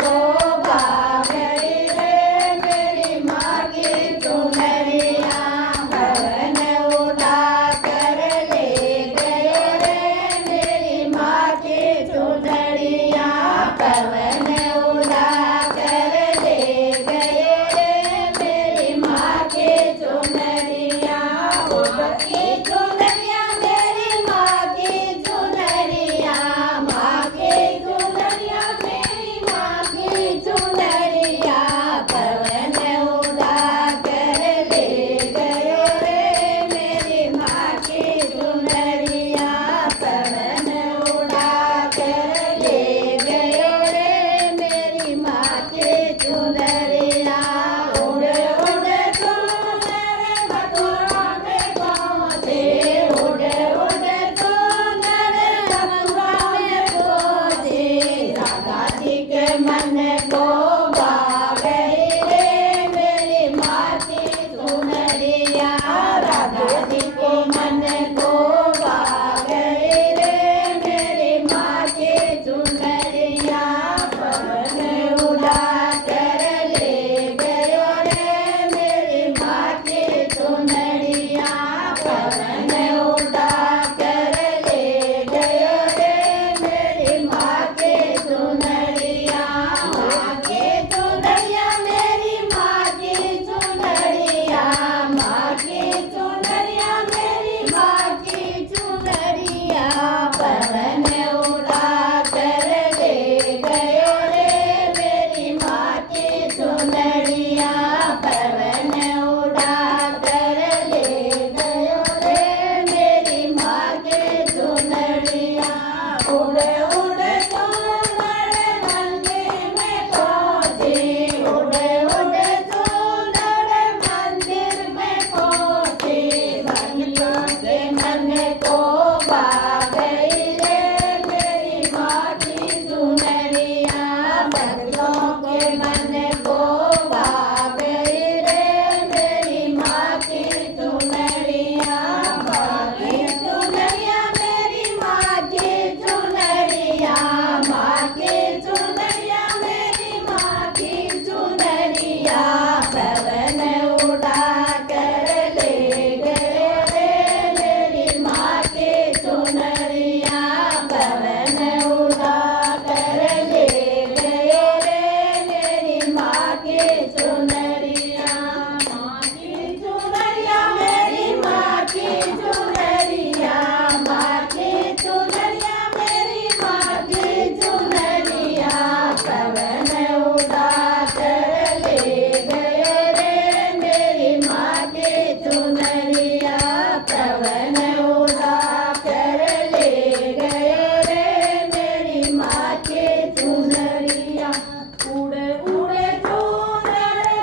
को भाग गई रे मेरी माँ की चुनरिया पवन उड़ा कर ले गए रे मेरी माँ की चुनरिया पवन उड़ा कर ले गए रे मेरी माँ की चुनरिया उड़ती चुनरिया मेरी माँ की चुनरिया माँ की चुनरिया मेरी माँ की चुनरिया पवन उड़ा कर ले गए रे मेरी माँ की चुनरिया पवन उड़ा कर ले गए रे मेरी माँ की चुनरिया उड़ उड़ तू मेरे मथुरा में पहुँचे उड़ उड़ तू मेरे मथुरा में पहुँचे राधा जी के मन को